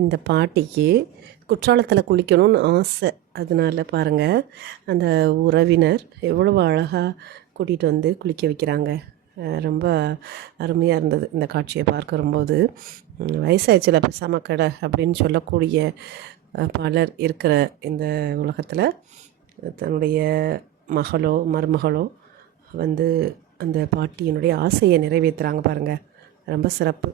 இந்த பாட்டிக்கு குற்றாலத்தில் குளிக்கணும்னு ஆசை. அதனால பாருங்கள், அந்த உறவினர் எவ்வளவு அழகாக கூட்டிகிட்டு வந்து குளிக்க வைக்கிறாங்க. ரொம்ப அருமையாக இருந்தது இந்த காட்சியை பார்க்கும்போது. வயசாயிடுச்சுல பேசாம கடை அப்படின்னு சொல்லக்கூடிய பலர் இருக்கிற இந்த உலகத்தில் தன்னுடைய மகளோ மருமகளோ வந்து அந்த பாட்டியினுடைய ஆசையை நிறைவேற்றுறாங்க பாருங்கள். ரொம்ப சிறப்பு.